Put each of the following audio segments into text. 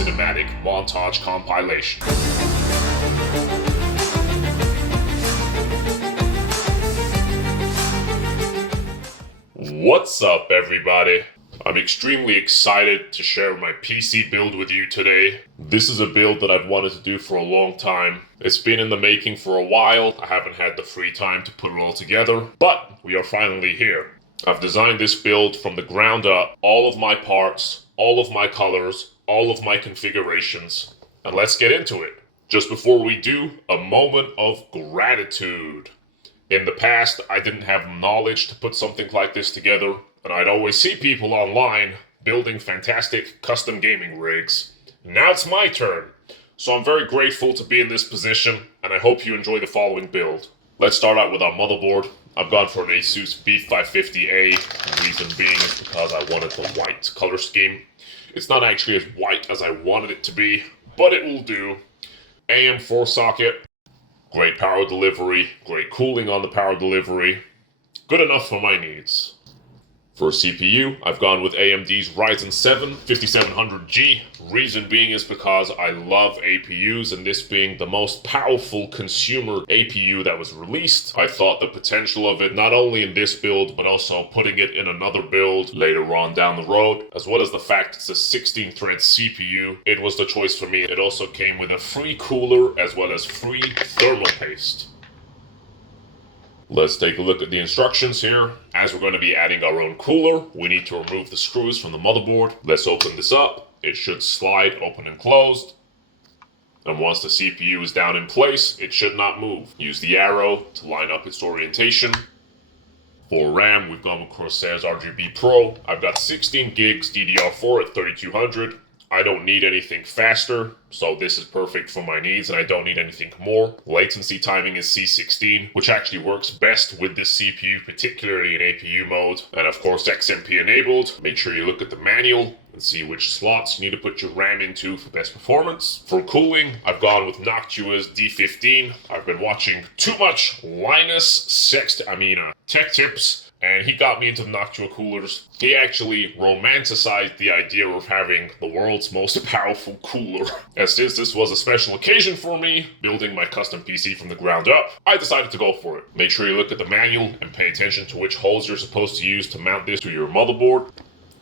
cinematic montage compilation. What's up, everybody? I'm extremely excited to share my PC build with you today. This is a build that I've wanted to do for a long time. It's been in the making for a while. I haven't had the free time to put it all together, but we are finally here. I've designed this build from the ground up, all of my parts, all of my colors, all of my configurations, and let's get into it. Just before we do, a moment of gratitude. In the past, I didn't have knowledge to put something like this together, and I'd always see people online building fantastic custom gaming rigs. Now it's my turn, so I'm very grateful to be in this position, and I hope you enjoy the following build. Let's start out with our motherboard. I've gone for an Asus B550A, the reason being is because I wanted the white color scheme. It's not actually as white as I wanted it to be, but it will do. AM4 socket. Great power delivery, great cooling on the power delivery. Good enough for my needs. For CPU, I've gone with AMD's Ryzen 7 5700G. Reason being is because I love APUs, and this being the most powerful consumer APU that was released, I thought the potential of it, not only in this build, but also putting it in another build later on down the road, as well as the fact it's a 16-thread CPU, it was the choice for me. It also came with a free cooler as well as free thermal paste. Let's take a look at the instructions here. As we're going to be adding our own cooler, we need to remove the screws from the motherboard. Let's open this up. It should slide open and closed. And once the CPU is down in place, it should not move. Use the arrow to line up its orientation. For RAM, we've gone with Corsair's RGB Pro. I've got 16 gigs DDR4 at 3200. I don't need anything faster, so this is perfect for my needs, and I don't need anything more. Latency timing is C16, which actually works best with this CPU, particularly in APU mode. And of course, XMP enabled. Make sure you look at the manual and see which slots you need to put your RAM into for best performance. For cooling, I've gone with Noctua's D15. I've been watching too much Linus Tech Tips, and he got me into the Noctua coolers. He actually romanticized the idea of having the world's most powerful cooler. And since this was a special occasion for me, building my custom PC from the ground up, I decided to go for it. Make sure you look at the manual and pay attention to which holes you're supposed to use to mount this to your motherboard.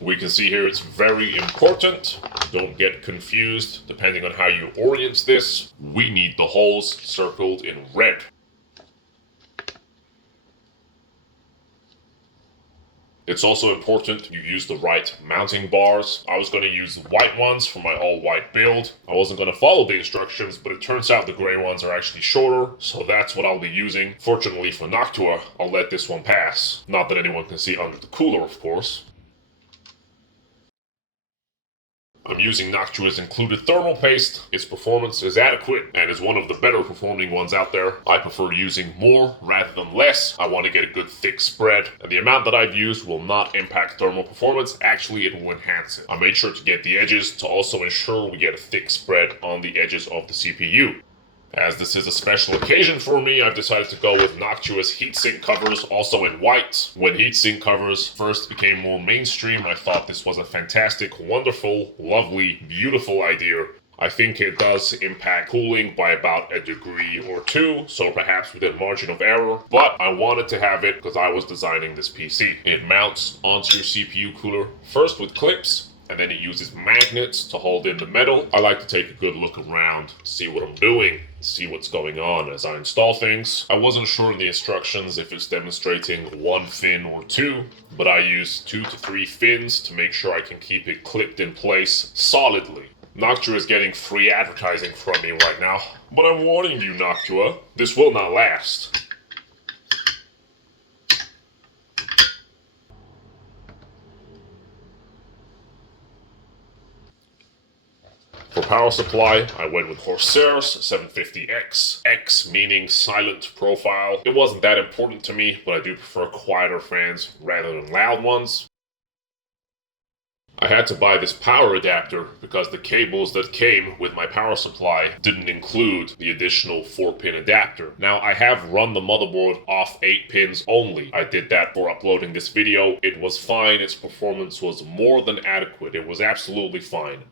We can see here it's very important. Don't get confused depending on how you orient this. We need the holes circled in red. It's also important you use the right mounting bars. I was going to use the white ones for my all-white build. I wasn't going to follow the instructions, but it turns out the gray ones are actually shorter, so that's what I'll be using. Fortunately for Noctua, I'll let this one pass. Not that anyone can see under the cooler, of course. I'm using Noctua's included thermal paste. Its performance is adequate and is one of the better performing ones out there. I prefer using more rather than less. I want to get a good thick spread, and the amount that I've used will not impact thermal performance. Actually, it will enhance it. I made sure to get the edges to also ensure we get a thick spread on the edges of the CPU. As this is a special occasion for me, I've decided to go with Noctua's heatsink covers, also in white. When heatsink covers first became more mainstream, I thought this was a fantastic, wonderful, lovely, beautiful idea. I think it does impact cooling by about a degree or two, so perhaps within margin of error, but I wanted to have it because I was designing this PC. It mounts onto your CPU cooler, first with clips, and then it uses magnets to hold in the metal. I like to take a good look around, see what I'm doing, see what's going on as I install things. I wasn't sure in the instructions if it's demonstrating one fin or two, but I use 2 to 3 fins to make sure I can keep it clipped in place solidly. Noctua is getting free advertising from me right now, but I'm warning you, Noctua, this will not last. For power supply, I went with Corsair's 750X, X meaning silent profile. It wasn't that important to me, but I do prefer quieter fans rather than loud ones. I had to buy this power adapter because the cables that came with my power supply didn't include the additional 4-pin adapter. Now, I have run the motherboard off 8 pins only. I did that for uploading this video. It was fine. Its performance was more than adequate. It was absolutely fine.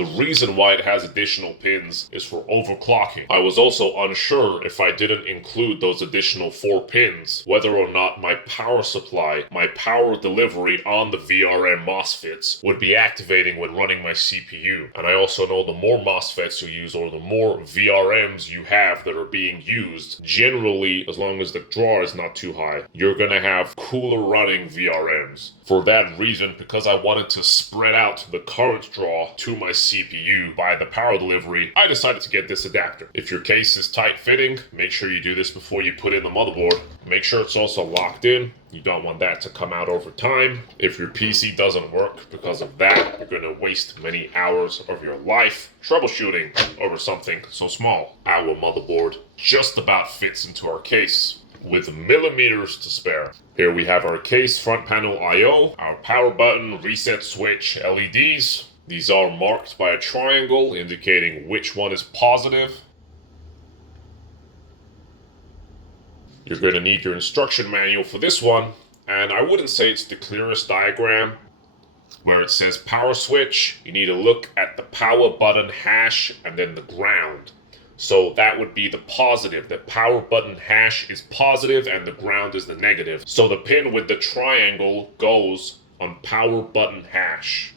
The reason why it has additional pins is for overclocking. I was also unsure if I didn't include those additional 4 pins, whether or not my power supply, my power delivery on the VRM MOSFETs would be activating when running my CPU. And I also know the more MOSFETs you use or the more VRMs you have that are being used, generally, as long as the draw is not too high, you're gonna have cooler running VRMs. For that reason, because I wanted to spread out the current draw to my CPU by the power delivery, I decided to get this adapter. If your case is tight fitting, make sure you do this before you put in the motherboard. Make sure it's also locked in. You don't want that to come out over time. If your PC doesn't work because of that, you're going to waste many hours of your life troubleshooting over something so small. Our motherboard just about fits into our case, with millimeters to spare. Here we have our case front panel I/O, our power button, reset switch, LEDs. These are marked by a triangle indicating which one is positive. You're going to need your instruction manual for this one, and I wouldn't say it's the clearest diagram. Where it says power switch, you need to look at the power button hash and then the ground. So that would be the positive. The power button hash is positive and the ground is the negative. So the pin with the triangle goes on power button hash.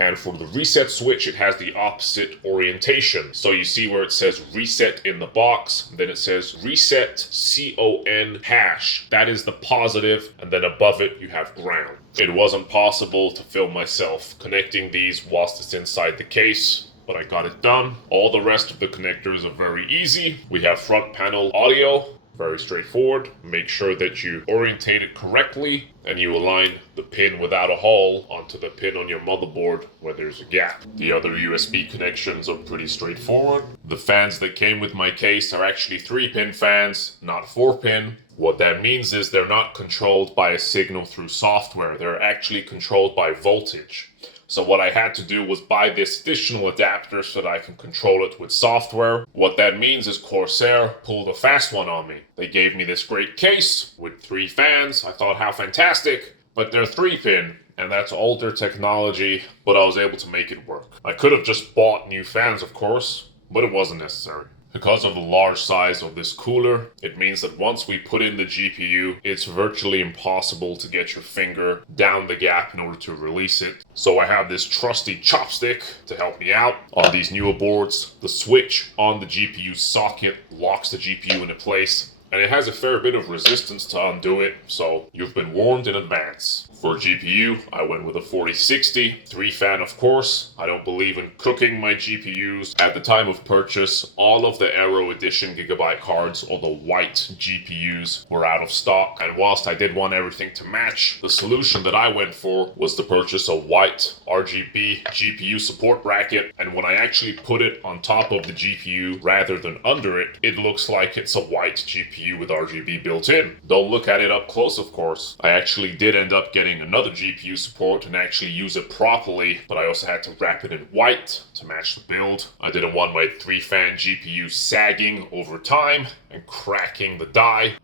And for the reset switch, it has the opposite orientation. So you see where it says reset in the box, then it says reset CON hash. That is the positive, and then above it you have ground. It wasn't possible to film myself connecting these whilst it's inside the case, but I got it done. All the rest of the connectors are very easy. We have front panel audio, very straightforward. Make sure that you orientate it correctly and you align the pin without a hole onto the pin on your motherboard where there's a gap. The other USB connections are pretty straightforward. The fans that came with my case are actually 3-pin fans, not 4-pin. What that means is they're not controlled by a signal through software. They're actually controlled by voltage. So what I had to do was buy this additional adapter so that I can control it with software. What that means is Corsair pulled a fast one on me. They gave me this great case with 3 fans. I thought, how fantastic, but they're 3-pin. And that's older technology, but I was able to make it work. I could have just bought new fans, of course, but it wasn't necessary. Because of the large size of this cooler, it means that once we put in the GPU, it's virtually impossible to get your finger down the gap in order to release it. So I have this trusty chopstick to help me out. On these newer boards, the switch on the GPU socket locks the GPU into place, and it has a fair bit of resistance to undo it, so you've been warned in advance. For GPU, I went with a 4060, 3-fan of course. I don't believe in cooking my GPUs. At the time of purchase, all of the Aero Edition Gigabyte cards, or the white GPUs, were out of stock. And whilst I did want everything to match, the solution that I went for was to purchase a white RGB GPU support bracket. And when I actually put it on top of the GPU rather than under it, it looks like it's a white GPU with RGB built in. Don't look at it up close, of course. I actually did end up getting another GPU support and actually use it properly, but I also had to wrap it in white to match the build. I didn't want my 3-fan GPU sagging over time and cracking the die.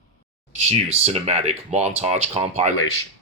Cue cinematic montage compilation.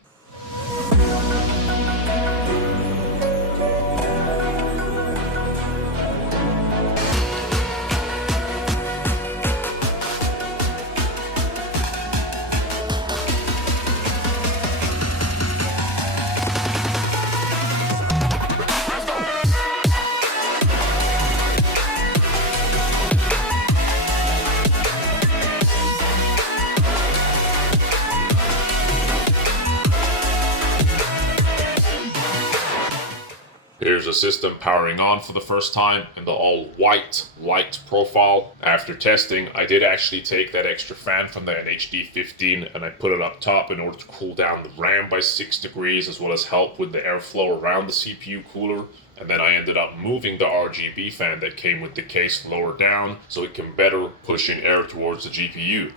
Here's a system powering on for the first time in the all-white light profile. After testing, I did actually take that extra fan from the NH-D15 and I put it up top in order to cool down the RAM by 6 degrees, as well as help with the airflow around the CPU cooler. And then I ended up moving the RGB fan that came with the case lower down so it can better push in air towards the GPU.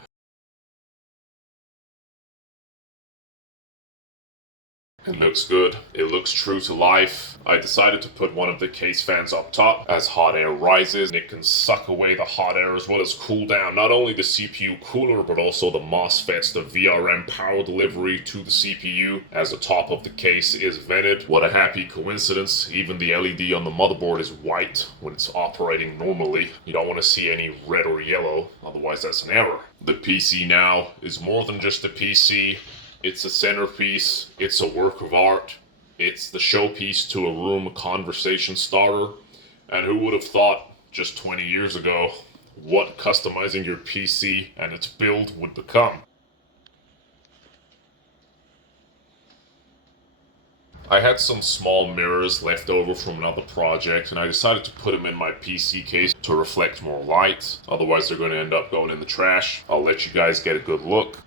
It looks good. It looks true to life. I decided to put one of the case fans up top. As hot air rises, it can suck away the hot air as well as cool down not only the CPU cooler, but also the MOSFETs, the VRM power delivery to the CPU, as the top of the case is vented. What a happy coincidence. Even the LED on the motherboard is white when it's operating normally. You don't want to see any red or yellow, otherwise that's an error. The PC now is more than just a PC. It's a centerpiece, it's a work of art, it's the showpiece to a room conversation starter, and who would have thought just 20 years ago what customizing your PC and its build would become. I had some small mirrors left over from another project, and I decided to put them in my PC case to reflect more light, otherwise they're going to end up going in the trash. I'll let you guys get a good look.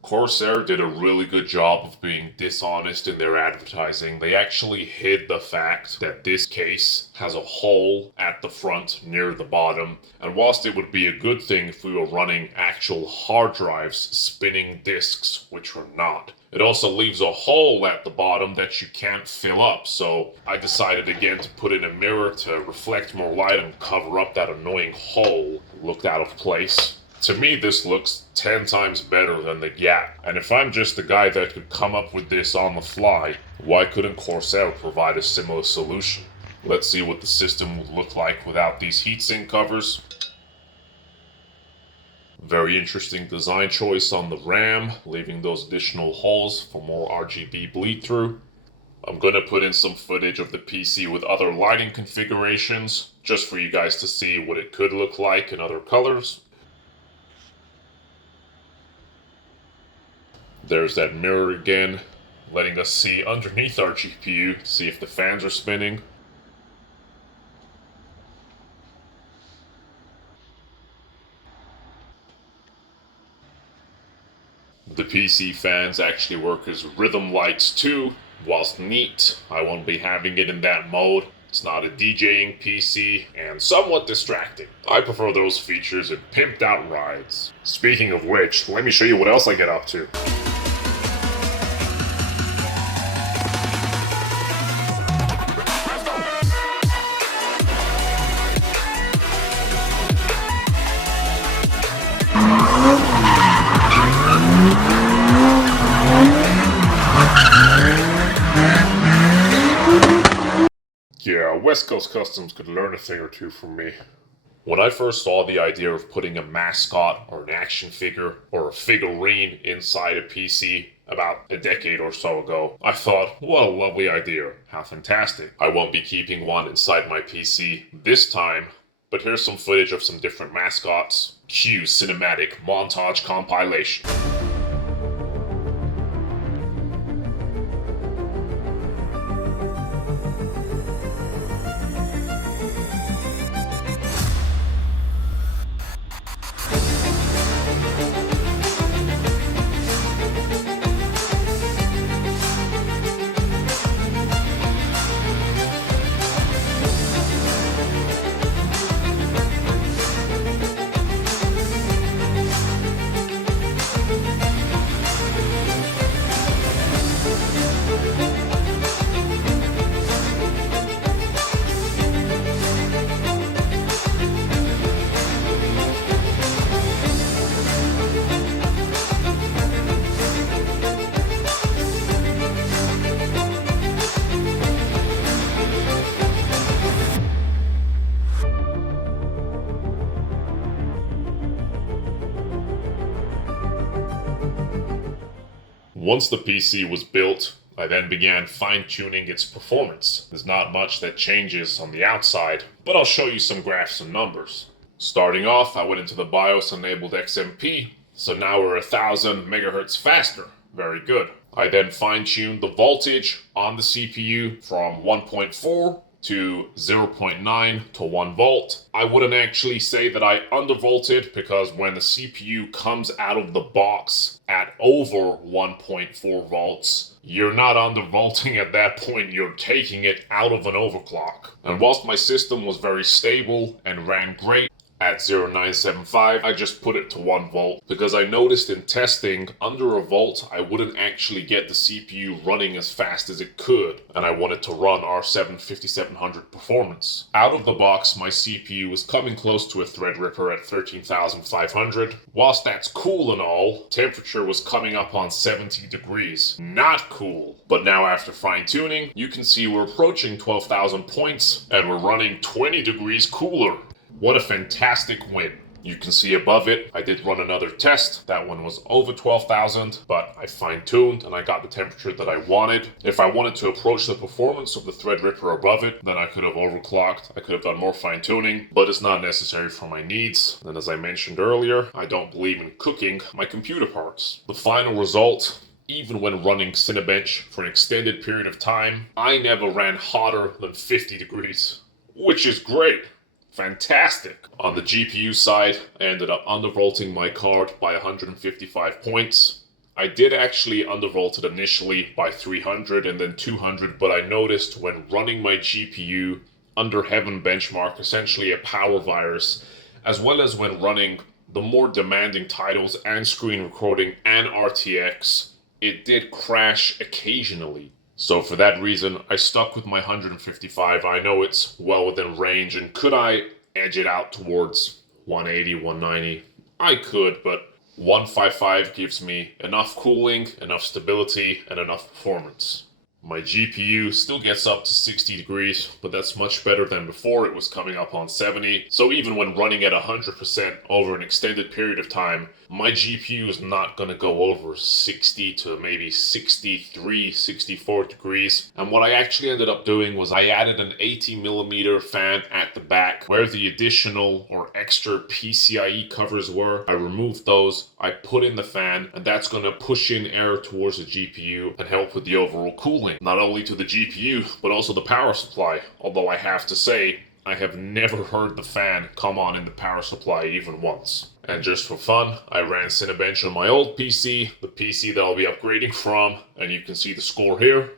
Corsair did a really good job of being dishonest in their advertising. They actually hid the fact that this case has a hole at the front near the bottom, and whilst it would be a good thing if we were running actual hard drives spinning disks, which we're not, it also leaves a hole at the bottom that you can't fill up, so I decided again to put in a mirror to reflect more light and cover up that annoying hole. It looked out of place. To me, this looks 10 times better than the gap. And if I'm just the guy that could come up with this on the fly, why couldn't Corsair provide a similar solution? Let's see what the system would look like without these heatsink covers. Very interesting design choice on the RAM, leaving those additional holes for more RGB bleed through. I'm going to put in some footage of the PC with other lighting configurations, just for you guys to see what it could look like in other colors. There's that mirror again, letting us see underneath our GPU to see if the fans are spinning. The PC fans actually work as rhythm lights too. Whilst neat, I won't be having it in that mode. It's not a DJing PC, and somewhat distracting. I prefer those features in pimped out rides. Speaking of which, let me show you what else I get up to. Yeah, West Coast Customs could learn a thing or two from me. When I first saw the idea of putting a mascot or an action figure or a figurine inside a PC about a decade or so ago, I thought, what a lovely idea. How fantastic. I won't be keeping one inside my PC this time, but here's some footage of some different mascots. Cue cinematic montage compilation. Once the PC was built, I then began fine-tuning its performance. There's not much that changes on the outside, but I'll show you some graphs and numbers. Starting off, I went into the BIOS enabled XMP, so now we're 1000 megahertz faster. Very good. I then fine-tuned the voltage on the CPU from 1.4 to 0.9 to 1 volt. I wouldn't actually say that I undervolted, because when the CPU comes out of the box at over 1.4 volts, you're not undervolting at that point, you're taking it out of an overclock. And whilst my system was very stable and ran great, At 0975, I just put it to 1 volt because I noticed in testing, under a volt, I wouldn't actually get the CPU running as fast as it could, and I wanted to run R7 5700 performance. Out of the box, my CPU was coming close to a Threadripper at 13,500. Whilst that's cool and all, temperature was coming up on 70 degrees. Not cool. But now after fine-tuning, you can see we're approaching 12,000 points, and we're running 20 degrees cooler. What a fantastic win. You can see above it, I did run another test. That one was over 12,000, but I fine-tuned and I got the temperature that I wanted. If I wanted to approach the performance of the Threadripper above it, then I could have overclocked. I could have done more fine-tuning, but it's not necessary for my needs. And as I mentioned earlier, I don't believe in cooking my computer parts. The final result, even when running Cinebench for an extended period of time, I never ran hotter than 50 degrees, which is great. Fantastic. On the GPU side, I ended up undervolting my card by 155 points. I did actually undervolt it initially by 300 and then 200, but I noticed when running my GPU under Heaven benchmark, essentially a power virus, as well as when running the more demanding titles and screen recording and RTX, it did crash occasionally. So for that reason, I stuck with my 155. I know it's well within range, and could I edge it out towards 180, 190? I could, but 155 gives me enough cooling, enough stability, and enough performance. My GPU still gets up to 60 degrees, but that's much better than before. It was coming up on 70. So even when running at 100% over an extended period of time, my GPU is not going to go over 60 to maybe 63, 64 degrees. And what I actually ended up doing was I added an 80mm fan at the back where the additional or extra PCIe covers were. I removed those, I put in the fan, and that's going to push in air towards the GPU and help with the overall cooling. Not only to the GPU, but also the power supply. Although I have to say, I have never heard the fan come on in the power supply even once. And just for fun, I ran Cinebench on my old PC, the PC that I'll be upgrading from, and you can see the score here,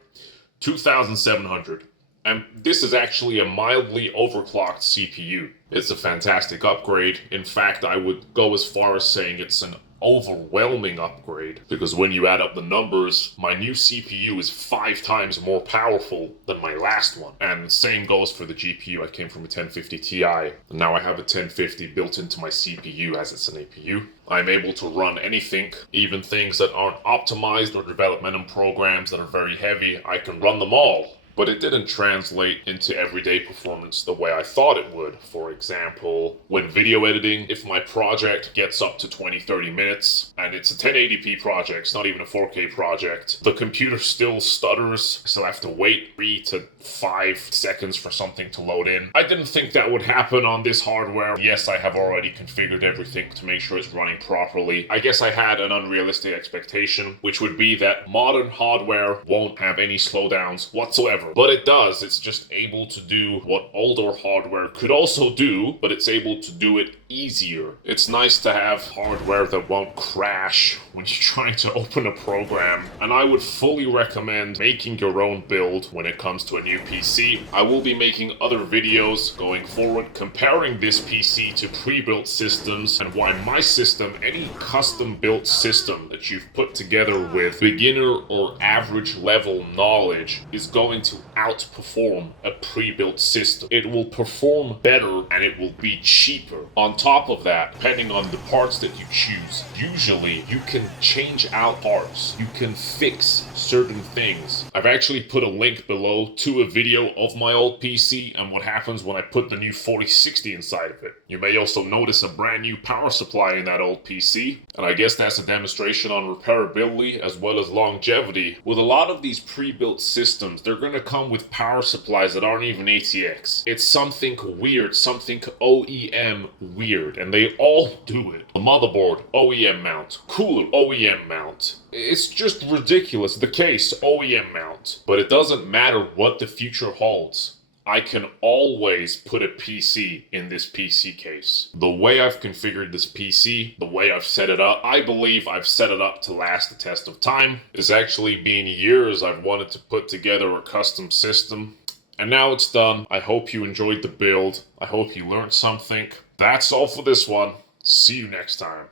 2,700. And this is actually a mildly overclocked CPU. It's a fantastic upgrade. In fact, I would go as far as saying it's an overwhelming upgrade, because when you add up the numbers, my new CPU is 5 times more powerful than my last one. And the same goes for the GPU. I came from a 1050 Ti, and now I have a 1050 built into my CPU as it's an APU. I'm able to run anything, even things that aren't optimized or developmental programs that are very heavy. I can run them all. But it didn't translate into everyday performance the way I thought it would. For example, when video editing, if my project gets up to 20-30 minutes, and it's a 1080p project, it's not even a 4K project, the computer still stutters, I still have to wait 3 to 5 seconds for something to load in. I didn't think that would happen on this hardware. Yes, I have already configured everything to make sure it's running properly. I guess I had an unrealistic expectation, which would be that modern hardware won't have any slowdowns whatsoever. But it does. It's just able to do what older hardware could also do, but it's able to do it easier. It's nice to have hardware that won't crash when you're trying to open a program, and I would fully recommend making your own build when it comes to a new PC. I will be making other videos going forward comparing this PC to pre-built systems and why my system, any custom built system that you've put together with beginner or average level knowledge is going to outperform a pre-built system. It will perform better and it will be cheaper. On top of that, depending on the parts that you choose, usually you can change out parts. You can fix certain things. I've actually put a link below to a video of my old PC and what happens when I put the new 4060 inside of it. You may also notice a brand new power supply in that old PC, and I guess that's a demonstration on repairability as well as longevity. With a lot of these pre-built systems, they're going to come with power supplies that aren't even ATX. It's something weird, something OEM weird, and they all do it. The motherboard, OEM mount. Cooler, OEM mount. It's just ridiculous. The case, OEM mount. But it doesn't matter what the future holds. I can always put a PC in this PC case. The way I've configured this PC, the way I've set it up, I believe I've set it up to last the test of time. It's actually been years I've wanted to put together a custom system. And now it's done. I hope you enjoyed the build. I hope you learned something. That's all for this one. See you next time.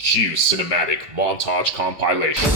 Cue cinematic montage compilation.